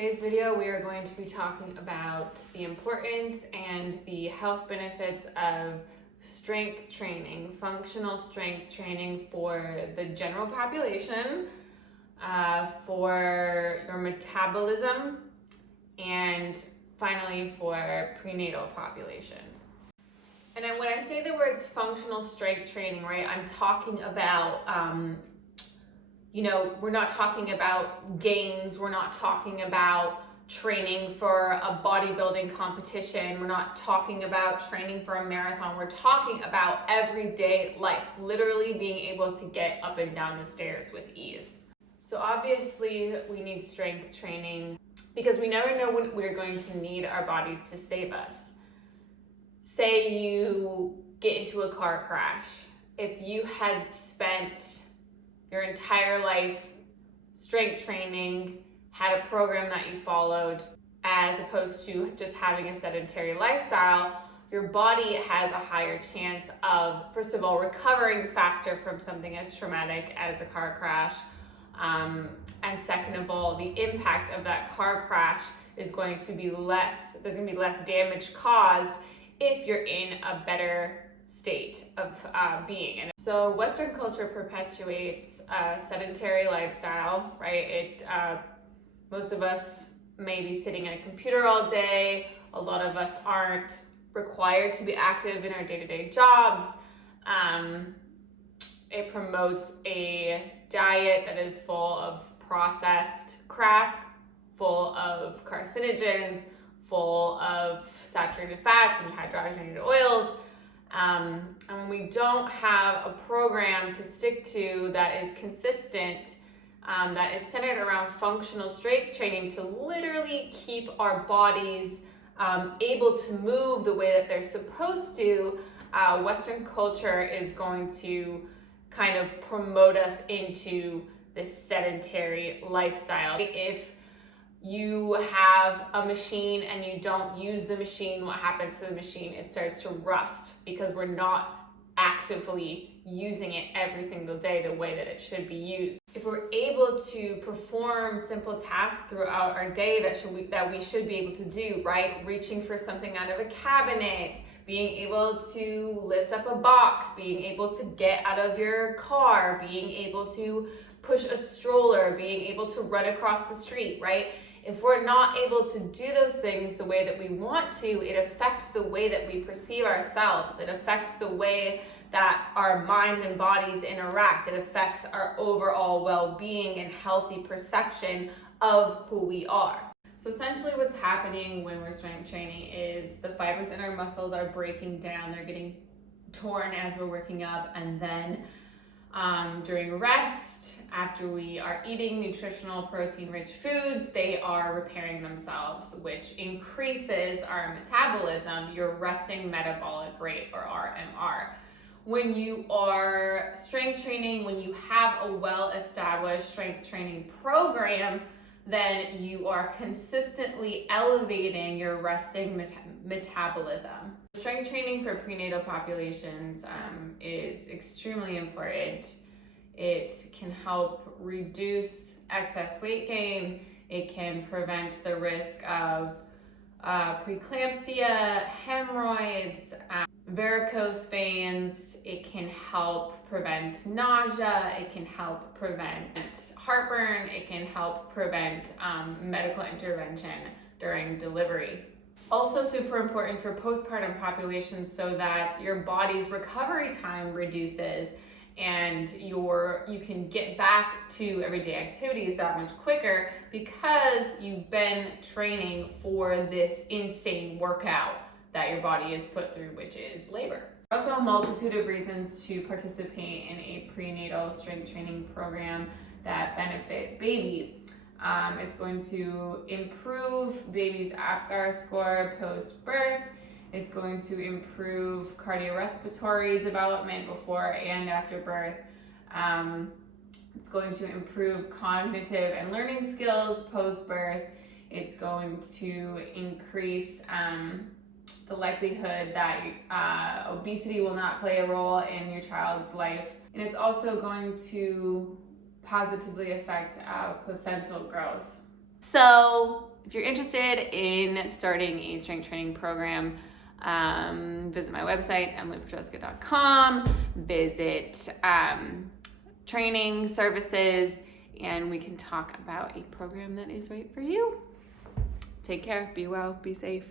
today's video, we are going to be talking about the importance and the health benefits of strength training, functional strength training for the general population, for your metabolism, and finally for prenatal populations. And when I say the words functional strength training, right, I'm talking about we're not talking about gains, we're not talking about training for a bodybuilding competition, we're not talking about training for a marathon, we're talking about everyday life, literally being able to get up and down the stairs with ease. So obviously we need strength training because we never know when we're going to need our bodies to save us. Say you get into a car crash. If you had spent your entire life strength training, had a program that you followed, as opposed to just having a sedentary lifestyle, your body has a higher chance of, first of all, recovering faster from something as traumatic as a car crash. And second of all, the impact of that car crash is going to be less, there's going to be less damage caused if you're in a better state of being. And so Western culture perpetuates a sedentary lifestyle, right? Most of us may be sitting at a computer all day. A lot of us aren't required to be active in our day-to-day jobs. It promotes a diet that is full of processed crap, full of carcinogens, full of saturated fats and hydrogenated oils. And when we don't have a program to stick to that is consistent, that is centered around functional strength training to literally keep our bodies able to move the way that they're supposed to, Western culture is going to kind of promote us into this sedentary lifestyle. If you have a machine and you don't use the machine, what happens to the machine? It starts to rust because we're not actively using it every single day the way that it should be used. If we're able to perform simple tasks throughout our day that we should be able to do, right? Reaching for something out of a cabinet, being able to lift up a box, being able to get out of your car, being able to push a stroller, being able to run across the street, right? If we're not able to do those things the way that we want to, it affects the way that we perceive ourselves. It affects the way that our mind and bodies interact. It affects our overall well-being and healthy perception of who we are. So essentially what's happening when we're strength training is the fibers in our muscles are breaking down. They're getting torn as we're working up, and then during rest, after we are eating nutritional protein-rich foods, they are repairing themselves, which increases our metabolism, your resting metabolic rate, or RMR. When you are strength training, when you have a well-established strength training program, then you are consistently elevating your resting metabolism. Strength training for prenatal populations is extremely important. It can help reduce excess weight gain. It can prevent the risk of preeclampsia, hemorrhoids, varicose veins. It can help prevent nausea. It can help prevent heartburn. It can help prevent medical intervention during delivery. Also super important for postpartum populations so that your body's recovery time reduces and you can get back to everyday activities that much quicker because you've been training for this insane workout that your body is put through, which is labor. There's also a multitude of reasons to participate in a prenatal strength training program that benefit baby. It's going to improve baby's APGAR score post-birth. It's going to improve cardiorespiratory development before and after birth. It's going to improve cognitive and learning skills post-birth. It's going to increase the likelihood that obesity will not play a role in your child's life. And it's also going to positively affect placental growth. So if you're interested in starting a strength training program, visit my website, emilypetruska.com, visit training services, and we can talk about a program that is right for you. Take care, be well, be safe.